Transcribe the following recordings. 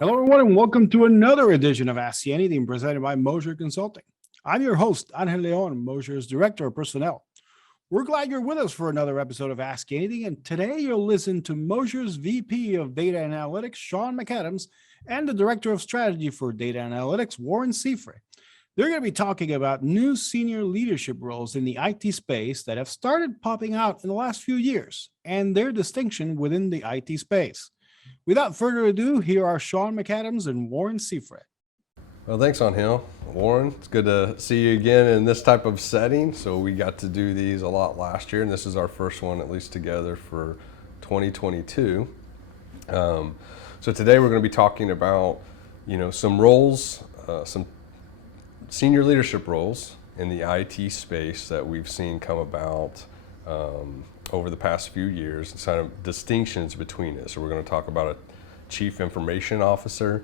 Hello, everyone, and welcome to another edition of Ask You Anything presented by Mosher Consulting. I'm your host, Angel Leon, Mosher's Director of Personnel. We're glad you're with us for another episode of Ask You Anything, and today you'll listen to Mosher's VP of Data and Analytics, Shaun McAdams, and the Director of Strategy for Data Analytics, Warren Sifre. They're going to be talking about new senior leadership roles in the IT space that have started popping out in the last few years and their distinction within the IT space. Without further ado, here are Shaun McAdams and Warren Sifre. Well, thanks, Angel. Warren, it's good to see you again in this type of setting. So we got to do these a lot last year, and this is our first one, at least together, for 2022. So today we're going to be talking about, some roles, some senior leadership roles in the IT space that we've seen come about over the past few years, and kind of distinctions between it. So we're going to talk about a chief information officer,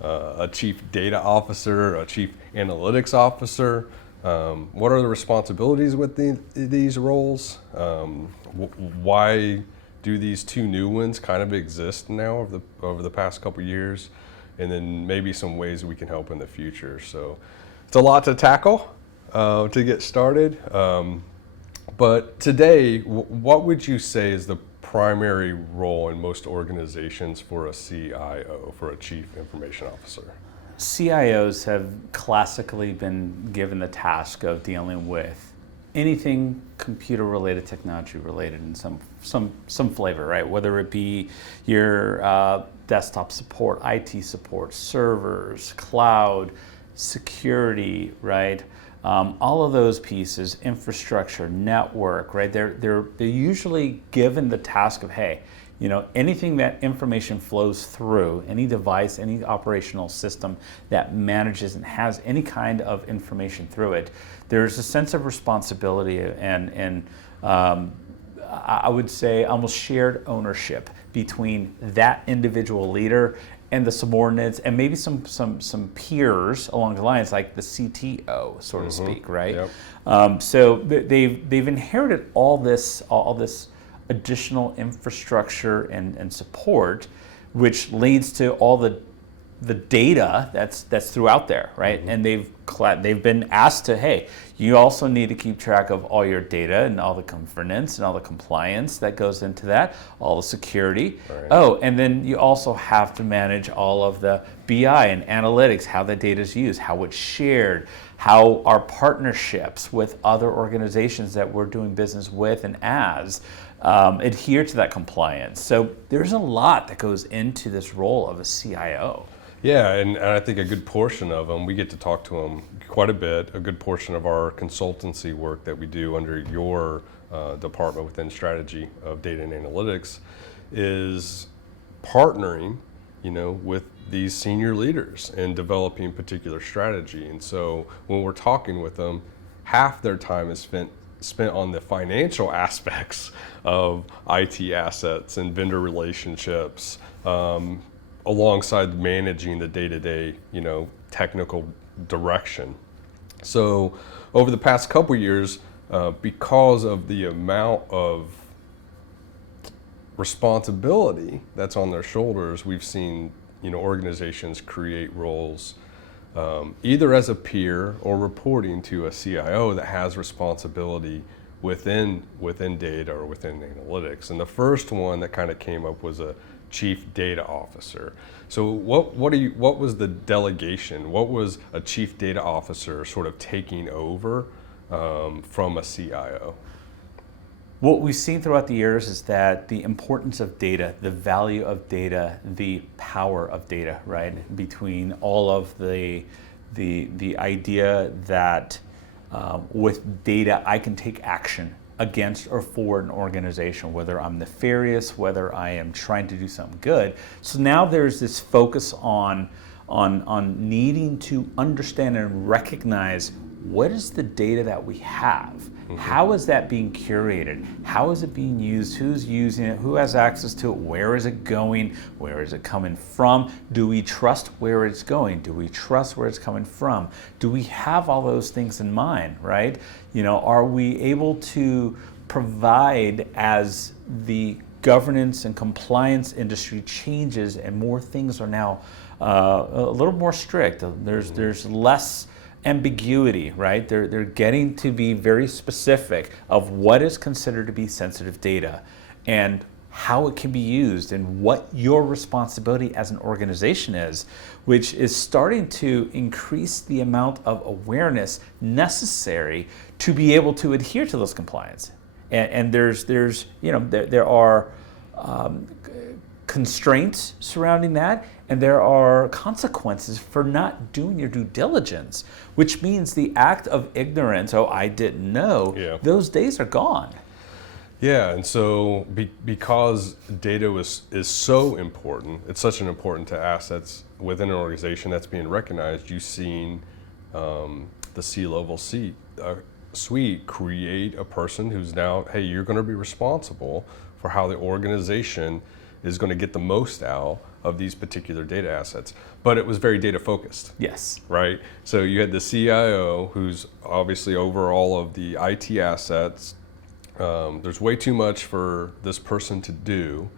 a chief data officer, a chief analytics officer. What are the responsibilities with these roles? Why do these two new ones kind of exist now over the past couple of years? And then maybe some ways we can help in the future. So it's a lot to tackle to get started. But today, what would you say is the primary role in most organizations for a CIO, for a Chief Information Officer? CIOs have classically been given the task of dealing with anything computer-related, technology-related in some flavor, right? Whether it be your desktop support, IT support, servers, cloud, security, right? All of those pieces, infrastructure, network, right? They're usually given the task of, hey, anything that information flows through, any device, any operational system that manages and has any kind of information through it, there's a sense of responsibility and I would say almost shared ownership between that individual leader and the subordinates, and maybe some peers along the lines, like the CTO, so to speak, right? Yep. So they've inherited all this additional infrastructure and support, which leads to all the data that's throughout there, right? And they've been asked to, hey, you also need to keep track of all your data and all the governance and all the compliance that goes into that, all the security. Right. Oh, and then you also have to manage all of the BI and analytics, how the data is used, how it's shared, how our partnerships with other organizations that we're doing business with and as adhere to that compliance. So there's a lot that goes into this role of a CIO. Yeah, and I think a good portion of them, we get to talk to them quite a bit. A good portion of our consultancy work that we do under your department within strategy of data and analytics is partnering, with these senior leaders and developing particular strategy. And so when we're talking with them, half their time is spent on the financial aspects of IT assets and vendor relationships, alongside managing the day-to-day, technical direction. So over the past couple years, because of the amount of responsibility that's on their shoulders, we've seen, organizations create roles either as a peer or reporting to a CIO that has responsibility within data or within analytics. And the first one that kind of came up was a chief data officer. So what was the delegation? What was a chief data officer sort of taking over from a CIO? What we've seen throughout the years is that the importance of data, the value of data, the power of data, right? Between all of the idea that with data I can take action against or for an organization, whether I'm nefarious, whether I am trying to do something good. So now there's this focus on needing to understand and recognize what is the data that we have. How is that being curated? How is it being used? Who's using it? Who has access to it? Where is it going? Where is it coming from? Do we trust where it's going? Do we trust where it's coming from? Do we have all those things in mind, right? Are we able to provide as the governance and compliance industry changes and more things are now a little more strict. There's less ambiguity, right? They're getting to be very specific of what is considered to be sensitive data and how it can be used and what your responsibility as an organization is, which is starting to increase the amount of awareness necessary to be able to adhere to those compliance. And there's there are constraints surrounding that, and there are consequences for not doing your due diligence, which means the act of ignorance, oh, I didn't know, those days are gone. Yeah, and so because data is so important, it's such an important to assets within an organization that's being recognized. You've seen the C-level suite create a person who's now, hey, you're going to be responsible for how the organization is going to get the most out of these particular data assets. But it was very data focused. Yes. Right? So you had the CIO who's obviously over all of the IT assets. There's way too much for this person to do.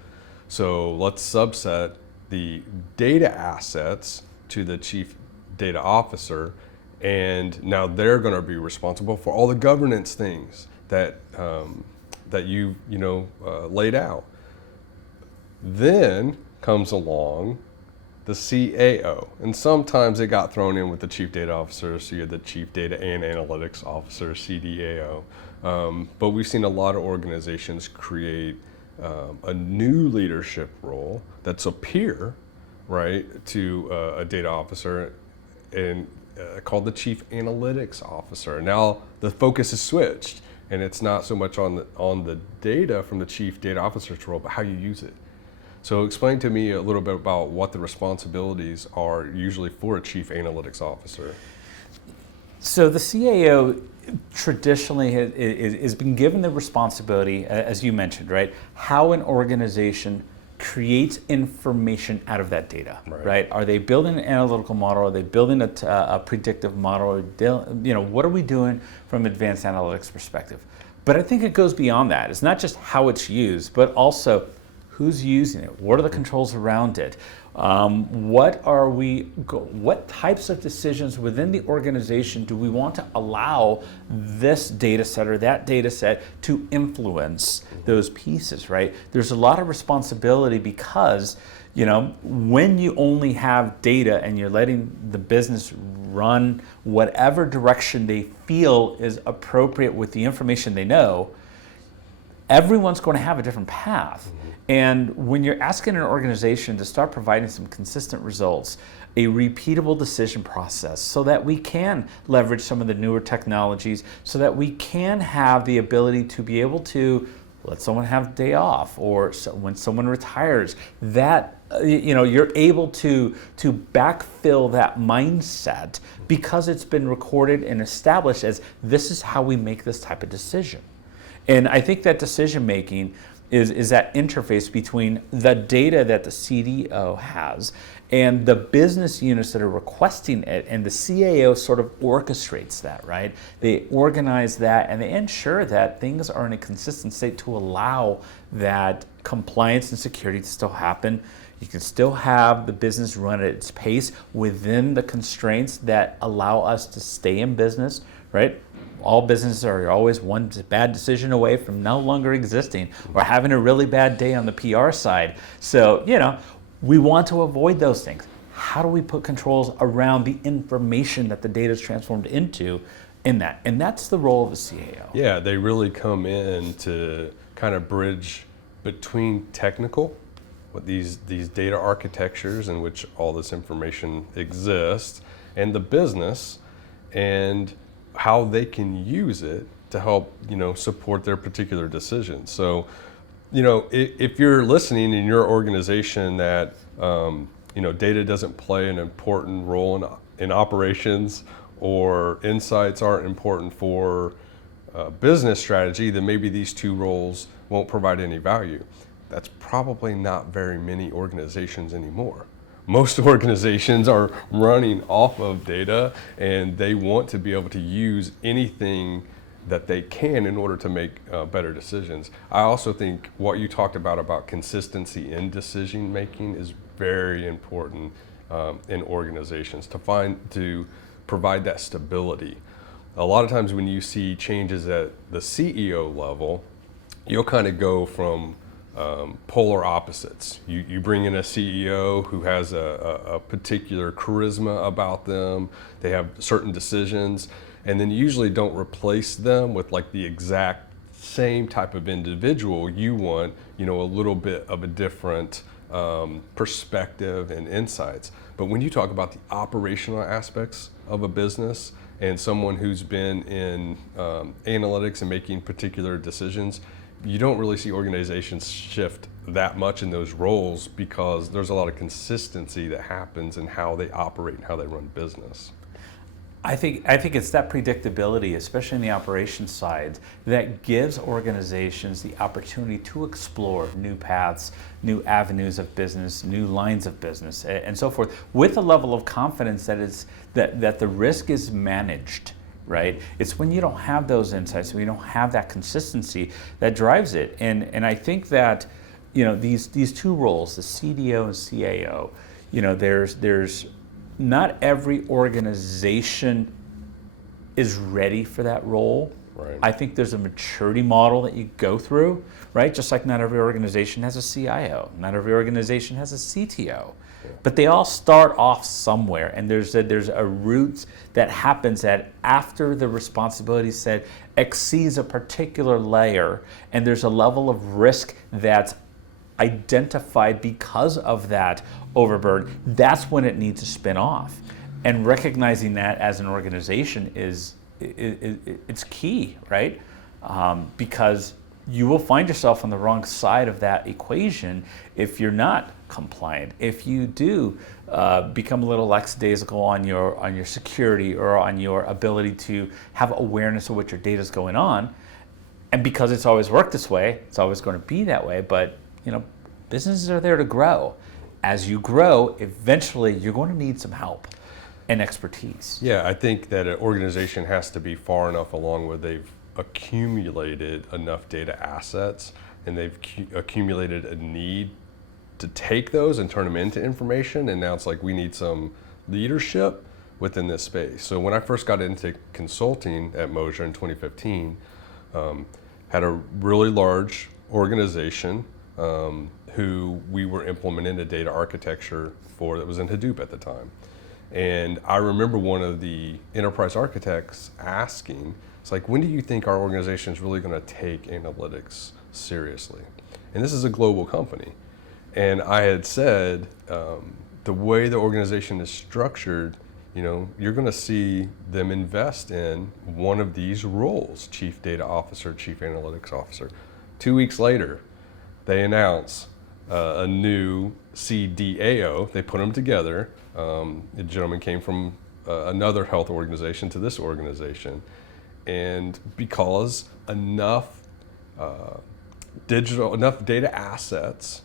So let's subset the data assets to the chief data officer, and now they're going to be responsible for all the governance things that you laid out. Then comes along the CAO, and sometimes it got thrown in with the chief data officer, so you had the chief data and analytics officer, CDAO. But we've seen a lot of organizations create a new leadership role that's a peer, right, to a data officer, and called the chief analytics officer. Now the focus is switched, and it's not so much on the data from the chief data officer's role, but how you use it. So explain to me a little bit about what the responsibilities are usually for a chief analytics officer. So the CAO traditionally has been given the responsibility, as you mentioned, right? How an organization creates information out of that data, right? Are they building an analytical model? Are they building a predictive model? What are we doing from advanced analytics perspective? But I think it goes beyond that. It's not just how it's used, but also who's using it? What are the controls around it? What types of decisions within the organization do we want to allow this data set or that data set to influence those pieces, right? There's a lot of responsibility because, when you only have data and you're letting the business run whatever direction they feel is appropriate with the information they know, everyone's going to have a different path. And when you're asking an organization to start providing some consistent results, a repeatable decision process so that we can leverage some of the newer technologies, so that we can have the ability to be able to let someone have a day off, or when someone retires, that you're able to backfill that mindset because it's been recorded and established as this is how we make this type of decision. And I think that decision making is that interface between the data that the CDO has and the business units that are requesting it, and the CAO sort of orchestrates that, right? They organize that and they ensure that things are in a consistent state to allow that compliance and security to still happen. You can still have the business run at its pace within the constraints that allow us to stay in business, right? All businesses are always one bad decision away from no longer existing or having a really bad day on the PR side. So, we want to avoid those things. How do we put controls around the information that the data is transformed into in that? And that's the role of the CAO. Yeah, they really come in to kind of bridge between technical, with these data architectures in which all this information exists, and the business, and how they can use it to help, support their particular decisions. So, if you're listening in your organization that, data doesn't play an important role in operations, or insights aren't important for business strategy, then maybe these two roles won't provide any value. That's probably not very many organizations anymore. Most organizations are running off of data, and they want to be able to use anything that they can in order to make better decisions. I also think what you talked about consistency in decision making is very important in organizations to provide that stability. A lot of times when you see changes at the CEO level, you'll kind of go from polar opposites. You bring in a CEO who has a particular charisma about them, they have certain decisions, and then you usually don't replace them with like the exact same type of individual. You want, a little bit of a different perspective and insights. But when you talk about the operational aspects of a business and someone who's been in analytics and making particular decisions, you don't really see organizations shift that much in those roles because there's a lot of consistency that happens in how they operate and how they run business. I think it's that predictability, especially in the operations side, that gives organizations the opportunity to explore new paths, new avenues of business, new lines of business, and so forth, with a level of confidence that the risk is managed. Right? It's when you don't have those insights, when you don't have that consistency, that drives it. And I think that these two roles, the CDO and CAO, there's not every organization is ready for that role. Right. I think there's a maturity model that you go through, right? Just like not every organization has a CIO, not every organization has a CTO. But they all start off somewhere, and there's a root that happens that after the responsibility set exceeds a particular layer, and there's a level of risk that's identified because of that overburden. That's when it needs to spin off, and recognizing that as an organization it's key, right? Because you will find yourself on the wrong side of that equation if you're not compliant. If you do become a little lackadaisical on your security or on your ability to have awareness of what your data is going on, and because it's always worked this way, it's always going to be that way. But businesses are there to grow. As you grow, eventually you're going to need some help and expertise. Yeah, I think that an organization has to be far enough along where they've accumulated enough data assets and they've accumulated a need to take those and turn them into information, and now it's like we need some leadership within this space. So when I first got into consulting at Mosher in 2015, had a really large organization who we were implementing a data architecture for that was in Hadoop at the time. And I remember one of the enterprise architects asking, it's like, when do you think our organization is really going to take analytics seriously? And this is a global company. And I had said, the way the organization is structured, you're going to see them invest in one of these roles, Chief Data Officer, Chief Analytics Officer. 2 weeks later, they announce a new CDAO. They put them together. A gentleman came from another health organization to this organization. And because enough data assets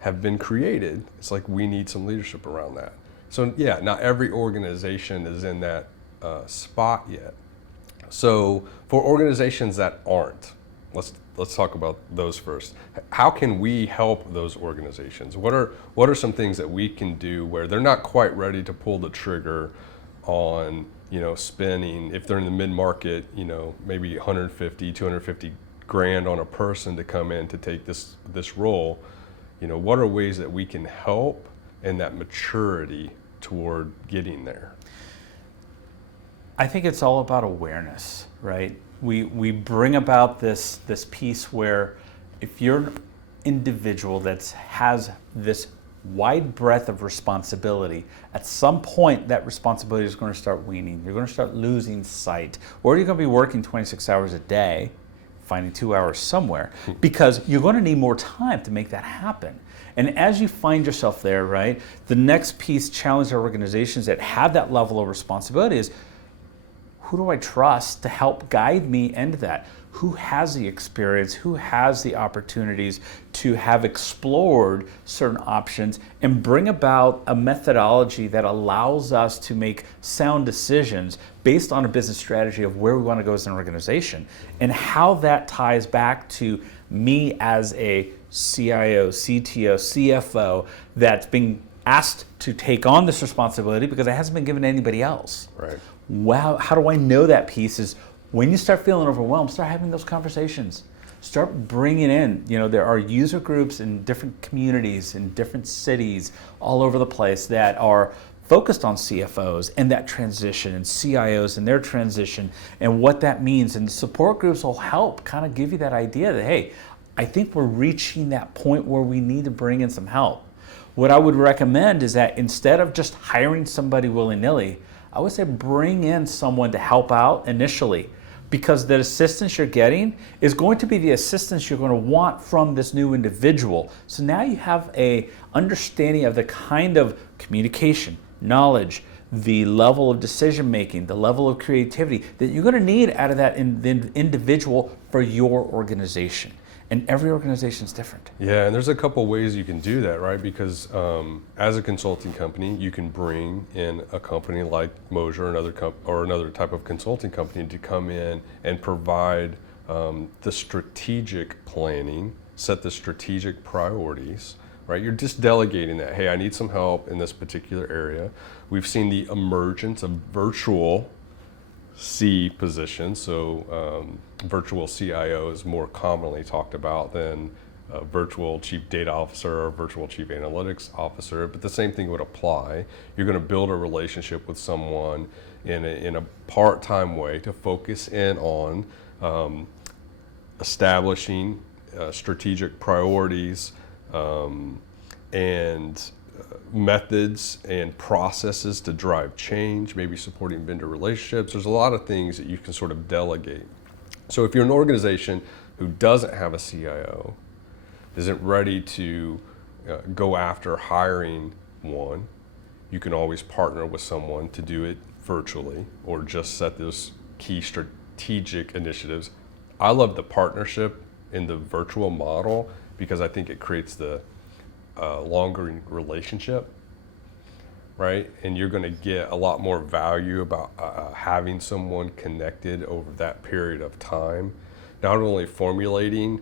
have been created, it's like we need some leadership around that. So yeah, not every organization is in that spot yet. So for organizations that aren't, let's talk about those first. How can we help those organizations? What are some things that we can do where they're not quite ready to pull the trigger on spending, if they're in the mid-market, maybe 150, 250 grand on a person to come in to take this role? What are ways that we can help in that maturity toward getting there? I think it's all about awareness, right? We bring about this piece where if you're an individual that has this wide breadth of responsibility, at some point that responsibility is going to start weaning. You're going to start losing sight, or you're going to be working 26 hours a day, finding 2 hours somewhere, because you're going to need more time to make that happen. And as you find yourself there, right, the next piece challenge our organizations that have that level of responsibility is, who do I trust to help guide me into that? who has the experience, who has the opportunities to have explored certain options and bring about a methodology that allows us to make sound decisions based on a business strategy of where we want to go as an organization, and how that ties back to me as a CIO, CTO, CFO that's being asked to take on this responsibility because it hasn't been given to anybody else. Right. Wow, how do I know that piece? Is when you start feeling overwhelmed, start having those conversations. Start bringing in, there are user groups in different communities, in different cities, all over the place that are focused on CFOs and that transition, and CIOs and their transition, and what that means. And support groups will help kind of give you that idea that, hey, I think we're reaching that point where we need to bring in some help. What I would recommend is that instead of just hiring somebody willy-nilly, I would say bring in someone to help out initially, because the assistance you're getting is going to be the assistance you're going to want from this new individual. So now you have a understanding of the kind of communication, knowledge, the level of decision making, the level of creativity that you're going to need out of that individual for your organization. And every organization is different. Yeah, and there's a couple ways you can do that, right? Because as a consulting company, you can bring in a company like Mosier, another type of consulting company, to come in and provide the strategic planning, set the strategic priorities, right? You're just delegating that. Hey, I need some help in this particular area. We've seen the emergence of virtual C positions, so virtual CIO is more commonly talked about than virtual chief data officer or virtual chief analytics officer, but the same thing would apply. You're going to build a relationship with someone in a part-time way to focus in on establishing strategic priorities and methods and processes to drive change, maybe supporting vendor relationships. There's a lot of things that you can sort of delegate. So if you're an organization who doesn't have a CIO, isn't ready to go after hiring one, you can always partner with someone to do it virtually or just set those key strategic initiatives. I love the partnership in the virtual model because I think it creates the longer relationship, right? And you're going to get a lot more value about having someone connected over that period of time, not only formulating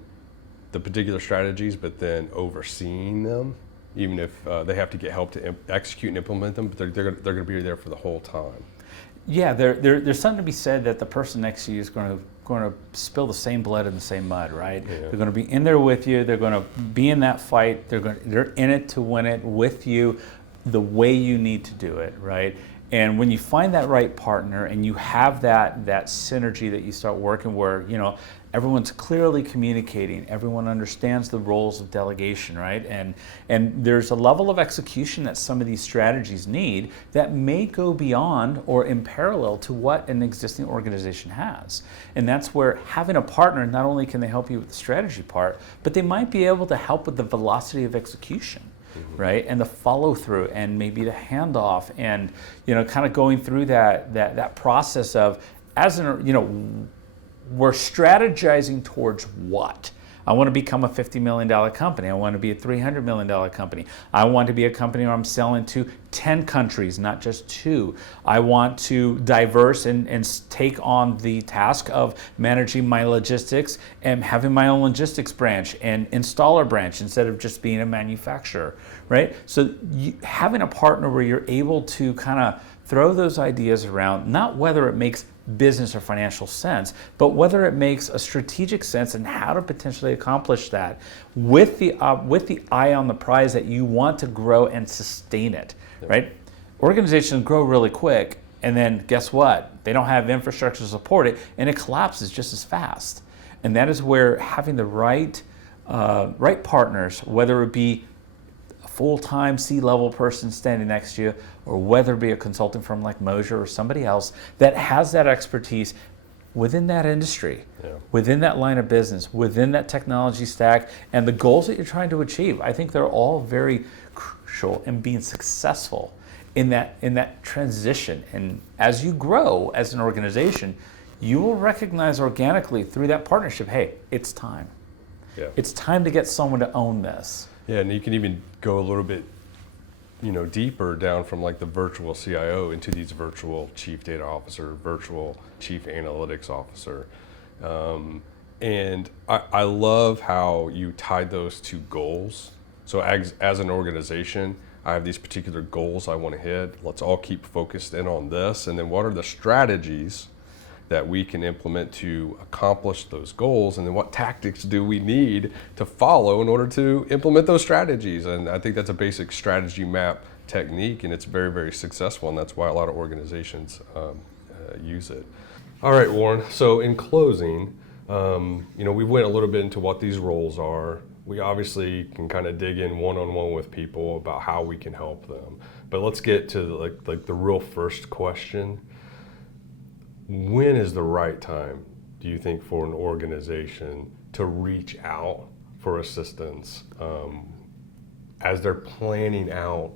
the particular strategies, but then overseeing them, even if they have to get help to execute and implement them, but they're going to be there for the whole time. Yeah, there's something to be said that the person next to you is going to spill the same blood in the same mud, right? Yeah. They're going to be in there with you. They're going to be in that fight. They're in it to win it with you, the way you need to do it, right? And when you find that right partner and you have that synergy that you start working where, everyone's clearly communicating, everyone understands the roles of delegation, right? And there's a level of execution that some of these strategies need that may go beyond or in parallel to what an existing organization has. And that's where having a partner, not only can they help you with the strategy part, but they might be able to help with the velocity of execution. Right, and the follow through, and maybe the handoff, and kind of going through that process of we're strategizing towards what. I want to become a $50 million company. I want to be a $300 million company. I want to be a company where I'm selling to 10 countries, not just 2. I want to diverse and take on the task of managing my logistics and having my own logistics branch and installer branch instead of just being a manufacturer, right? So having a partner where you're able to kind of throw those ideas around, not whether it makes business or financial sense, but whether it makes a strategic sense and how to potentially accomplish that with the eye on the prize that you want to grow and sustain it, right? Organizations grow really quick, and then guess what? They don't have infrastructure to support it, and it collapses just as fast. And that is where having the right partners, whether it be a full-time C-level person standing next to you, or whether it be a consulting firm like Mosier or somebody else that has that expertise within that industry, within that line of business, within that technology stack, and the goals that you're trying to achieve. I think they're all very crucial in being successful in that transition. And as you grow as an organization, you will recognize organically through that partnership, hey, it's time. Yeah. It's time to get someone to own this. Yeah, and you can even go a little bit, deeper down from like the virtual CIO into these virtual chief data officer, virtual chief analytics officer. And I love how you tied those two goals. So as an organization, I have these particular goals I want to hit. Let's all keep focused in on this. And then what are the strategies that we can implement to accomplish those goals? And then what tactics do we need to follow in order to implement those strategies? And I think that's a basic strategy map technique, and it's very, very successful. And that's why a lot of organizations use it. All right, Warren. So in closing, we went a little bit into what these roles are. We obviously can kind of dig in one-on-one with people about how we can help them. But let's get to like the real first question. When is the right time, do you think, for an organization to reach out for assistance as they're planning out,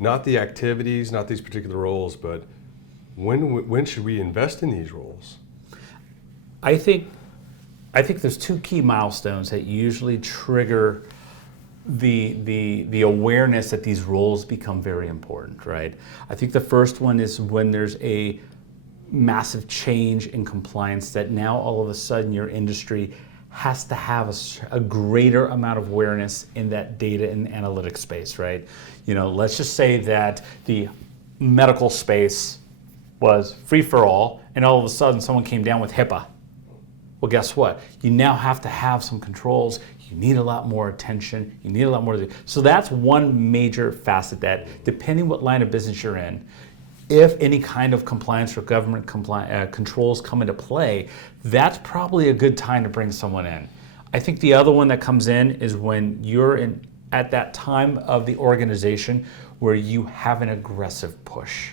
not the activities, not these particular roles, but when should we invest in these roles? I think there's two key milestones that usually trigger the awareness that these roles become very important, right? I think the first one is when there's a massive change in compliance that now all of a sudden your industry has to have a greater amount of awareness in that data and analytics space, right? Let's just say that the medical space was free for all, and all of a sudden someone came down with HIPAA. Well, guess what? You now have to have some controls. You need a lot more attention. You need a lot more. So that's one major facet that, depending what line of business you're in, if any kind of compliance or government controls come into play, that's probably a good time to bring someone in. I think the other one that comes in is when you're at that time of the organization where you have an aggressive push.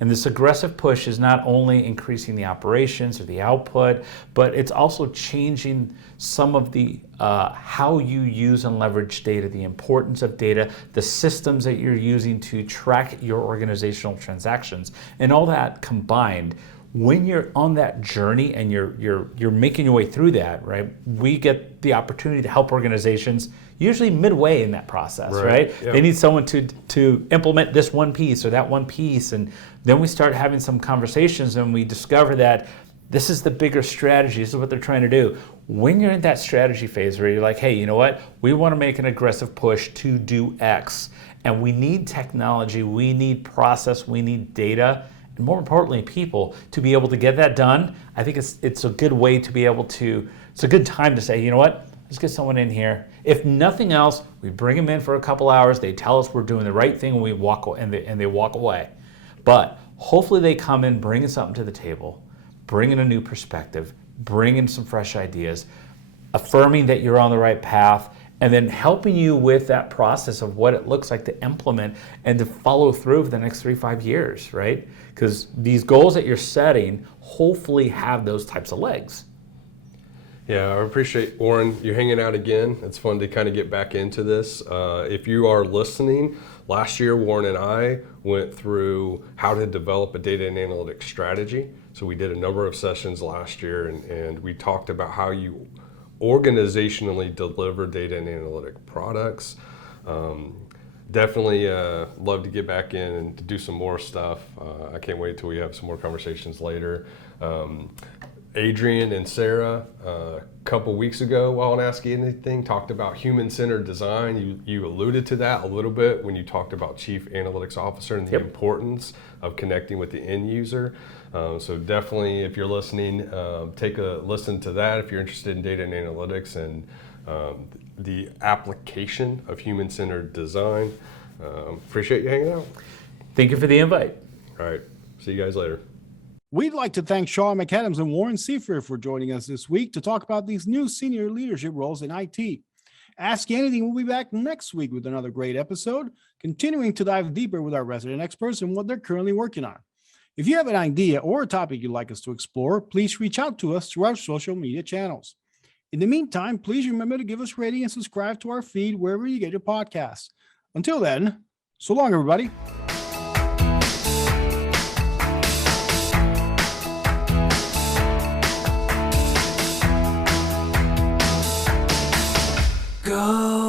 And this aggressive push is not only increasing the operations or the output, but it's also changing some of the how you use and leverage data, the importance of data, the systems that you're using to track your organizational transactions, and all that combined. When you're on that journey and you're making your way through that, right? We get the opportunity to help organizations usually midway in that process, right? Yep. They need someone to implement this one piece or that one piece, and then we start having some conversations and we discover that this is the bigger strategy, this is what they're trying to do. When you're in that strategy phase where you're like, hey, you know what? We want to make an aggressive push to do X, and we need technology, we need process, we need data, and more importantly, people to be able to get that done. I think it's a good way to be able to, it's a good time to say, you know what? Let's get someone in here. If nothing else, we bring them in for a couple hours. They tell us we're doing the right thing, and we walk and they walk away. But hopefully they come in bringing something to the table, bringing a new perspective, bringing some fresh ideas, affirming that you're on the right path, and then helping you with that process of what it looks like to implement and to follow through for the next 3-5 years, right? Because these goals that you're setting hopefully have those types of legs. Yeah, I appreciate, Warren, you hanging out again. It's fun to kind of get back into this. If you are listening, last year Warren and I went through how to develop a data and analytics strategy. So we did a number of sessions last year, and we talked about how you organizationally deliver data and analytic products. Definitely love to get back in and to do some more stuff. I can't wait till we have some more conversations later. Adrian and Sarah, a couple weeks ago, while on Ask Anything, talked about human-centered design. You alluded to that a little bit when you talked about Chief Analytics Officer and the importance of connecting with the end user. So definitely, if you're listening, take a listen to that if you're interested in data and analytics and the application of human-centered design. Appreciate you hanging out. Thank you for the invite. All right. See you guys later. We'd like to thank Shaun McAdams and Warren Sifre for joining us this week to talk about these new senior leadership roles in IT. Ask Anything will be back next week with another great episode, continuing to dive deeper with our resident experts and what they're currently working on. If you have an idea or a topic you'd like us to explore, please reach out to us through our social media channels. In the meantime, please remember to give us a rating and subscribe to our feed wherever you get your podcasts. Until then, so long, everybody. go.